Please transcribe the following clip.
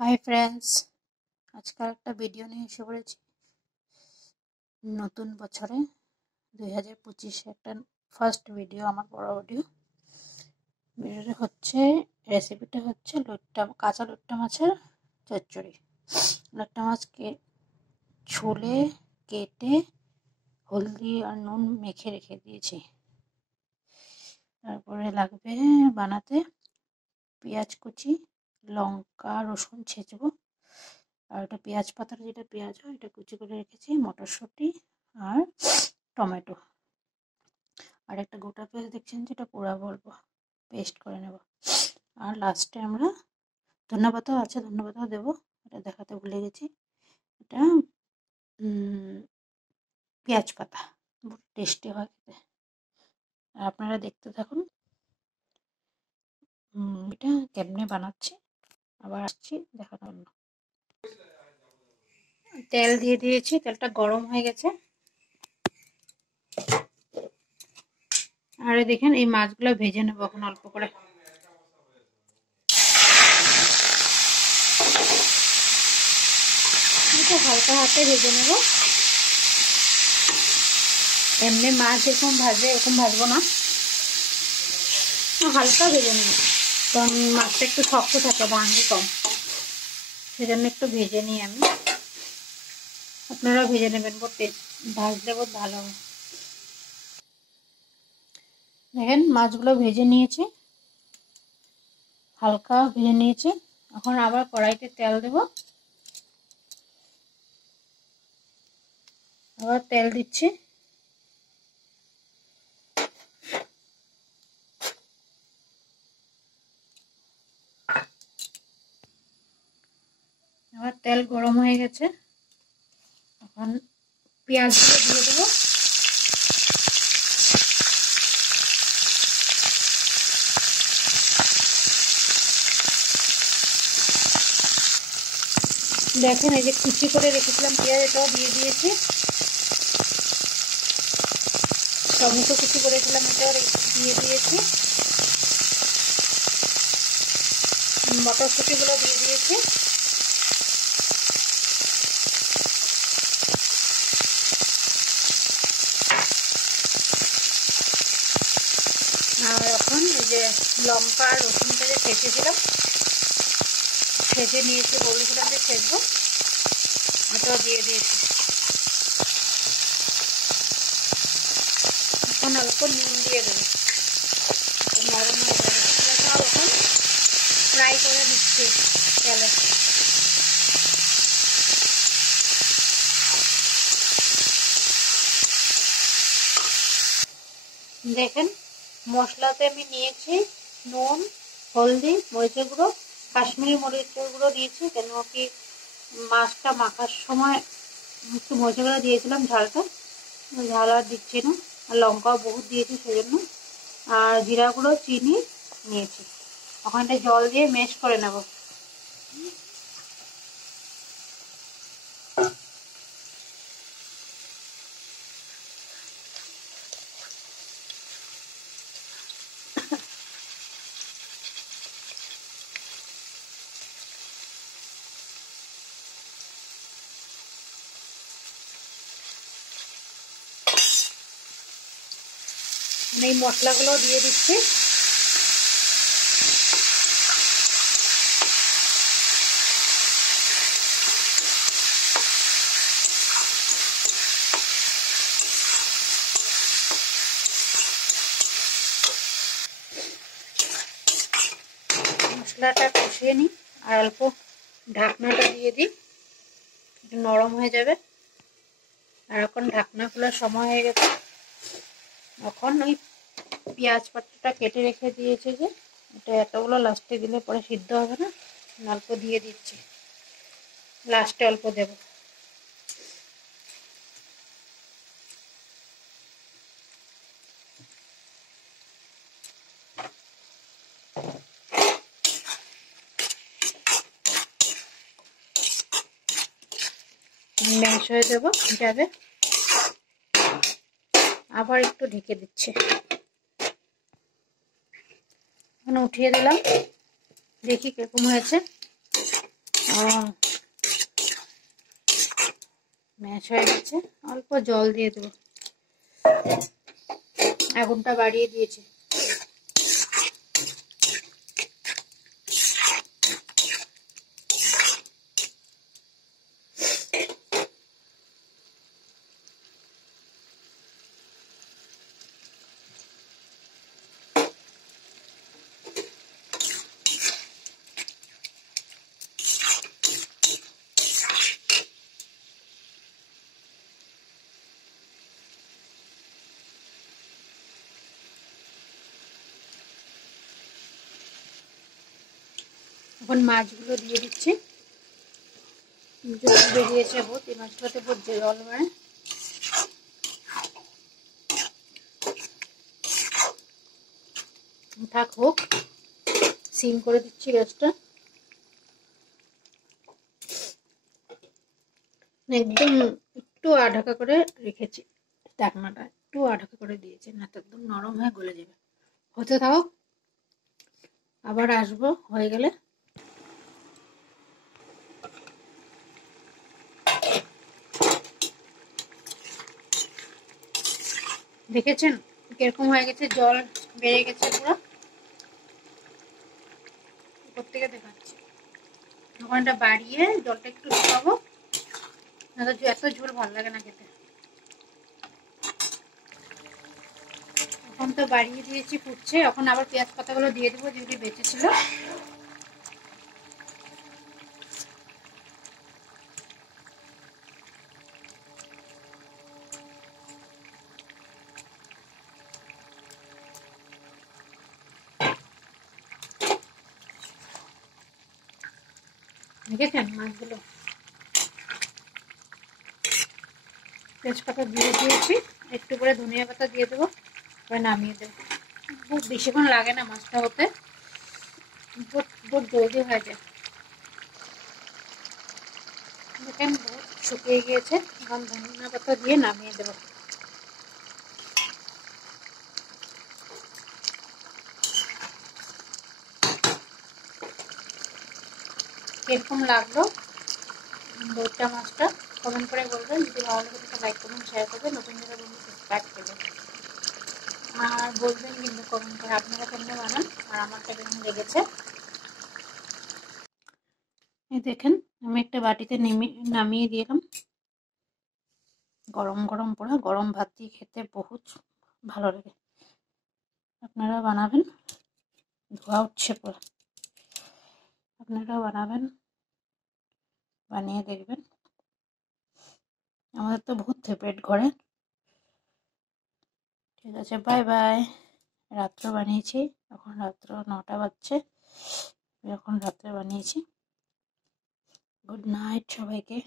Hi friends, আজকাল একটা video নিয়ে এসে পড়েছি। নতুন বছরে 2025 একটা ফার্স্ট ভিডিও, আমার বড় ভিডিওটা হচ্ছে, রেসিপিটা হচ্ছে কাঁচা লুট্টা মাছের চচ্চড়ি। লুট্টা মাছকে ছুলে কেটে হলদি আর নুন মেখে রেখে দিয়েছি। তারপরে লাগবে বানাতে পেঁয়াজ কুচি, লঙ্কা রসুন ছেঁচবো, আর একটা পেঁয়াজ পাতার যেটা পেঁয়াজ হয় এটা কুচি করে রেখেছি, মটরশুঁটি আর টমেটো, আর একটা গোটা পেঁয়াজ দেখছেন যেটা পোড়া বলবো, পেস্ট করে নেব। আর লাস্টে আমরা ধন্যবাদও আছে, ধন্যবাদও দেবো, এটা দেখাতে ভুলে গেছি। এটা পেঁয়াজ পাতা, টেস্টি হয় খেতে। আর আপনারা দেখতে থাকুন এটা কেমনে বানাচ্ছি, আবার আসছি দেখানোর জন্য। তেল দিয়ে দিয়েছি, তেলটা গরম হয়ে গেছে। আর দেখেন এই মাছগুলো ভেজে নেবো এখন অল্প করে। এটা হালকা হাতে ভেজে নেব, এমনি মাছ এরকম ভাজে এরকম ভাজবো না, হালকা ভেজে নেব, কারণ মাছটা একটু শক্ত থাকে, ভাঙে কম, সেজন্য একটু ভেজে নিই আমি। আপনারা ভেজে নেবেন, ভাজলে বহুত ভালো হয়। দেখেন মাছগুলো ভেজে নিয়েছি, হালকা ভেজে নিয়েছি। এখন আবার কড়াইতে তেল দেব, আবার তেল দিচ্ছি। আবার তেল গরম হয়ে গেছে, এখন পেঁয়াজগুলো দিয়ে দেবো। দেখেন এই যে কুচি করে রেখেছিলাম পেঁয়াজ, এটাও দিয়ে দিয়েছি। টমেটো কুচি করেছিলাম, এটাও দিয়ে দিয়েছি। মটরশুঁটিগুলো দিয়ে দিয়েছি। আর এখন এই যে লঙ্কা আর রসুনটা যে ছেঁচেছিলাম, ছেঁচে নিয়েছি, বলেছিলাম যে ছেঁচবো, ওটাও দিয়ে দিয়েছি। এখন অল্প নুন দিয়ে দেবো, নরম হয়ে যাবে। এটাও এখন ফ্রাই করে দিচ্ছি তেলে। দেখেন মশলাতে আমি নিয়েছি নুন, হলদি, মরিচের গুঁড়ো, কাশ্মীরি মরিচের গুঁড়ো দিয়েছি, কেন কি মাছটা মাখার সময় একটু মরিচের গুঁড়ো দিয়েছিলাম, ঝাল আর দিচ্ছি না। আর লঙ্কাও বহুত দিয়েছি সেজন্য। আর জিরা গুঁড়ো, চিনি নিয়েছি। ওখানটায় জল দিয়ে মেশ করে নেব। এই মশলাগুলো দিয়ে দিচ্ছি। মশলাটা কষিয়ে নিই আর অল্প ঢাকনাটা দিয়ে দিই, একটু নরম হয়ে যাবে। আর এখন ঢাকনা খোলার সময় হয়ে গেছে। এখন ওই পেঁয়াজ পাতাটা কেটে রেখে দিয়েছে যে, এটা এতগুলো লাস্টে দিলে পরে সিদ্ধ হবে না, অল্প দিয়ে দিচ্ছি, লাস্টে অল্প দেব। ম্যাশ হয়ে যাবে, আবার একটু ঢেকে দিচ্ছি। এখন উঠিয়ে দিলাম, দেখি কিরকম হয়েছে। ম্যাশ হয়ে গেছে, অল্প জল দিয়ে দেবো, আগুনটা বাড়িয়ে দিয়েছি। এখন মাছগুলো দিয়ে দিচ্ছি, জল বেরিয়েছে বহুত, এই মাছগুলোতে বহুত জল বেড়ে। থাক হোক, সিম করে দিচ্ছি গ্যাসটা, একদম একটু আঢাকা করে রেখেছি, ঢাকনাটা একটু আঢাকা করে দিয়েছি, না তো একদম নরম হয়ে গলে যাবে। হতে থাকো, আবার আসবো হয়ে গেলে। দেখেছেন কিরকম হয়ে গেছে, জল বেড়ে গেছে পুরো, উপর থেকে দেখাচ্ছি। এখন এটা বাড়িয়ে জলটা একটু শুকাবো, না তো এত ঝোল ভালো লাগে না খেতে। এখন তো বাড়িয়ে দিয়েছি, ফুটছে, এখন আবার পেঁয়াজ পাতাগুলো দিয়ে দেবো যেগুলি বেঁচে ছিল। দেখেছেন মাছগুলো, তেজপাতা দিয়ে দিয়েছি, একটু করে ধনিয়া পাতা দিয়ে দেবো, এবার নামিয়ে দেবো। খুব বেশিক্ষণ লাগে না মাছটা হতে, বহুত জলদি হয়ে যায়। দেখেন বহুত শুকিয়ে গিয়েছে, এখন ধনিয়া পাতা দিয়ে নামিয়ে দেবো। কিরকম লাগলো দইটা মাছটা কমেন্ট করে বলবেন, যদি ভালো লাগে তাহলে লাইক করবেন, শেয়ার করবেন, নতুন যারা বন্ধু সাবস্ক্রাইব করবেন। আর বলবেন কিন্তু কমেন্ট করে আপনারা কেমন বানান আর আমারটা কেমন লেগেছে। এই দেখেন আমি একটা বাটিতে নামিয়ে দিলাম, গরম গরম পুরো গরম ভাত দিয়ে খেতে বহুত ভালো লাগে। আপনারা বানাবেন, ধোয়া উঠছে পুরো, আপনারাও বানাবেন, বানিয়ে দেখবেন। আমাদের তো বহুত ফেভারিট ঘরে। ঠিক আছে, বাই বাই। রাত্রে বানিয়েছি, এখন রাত্র 9টা বাজছে, এখন রাত্রে বানিয়েছি। গুড নাইট সবাইকে।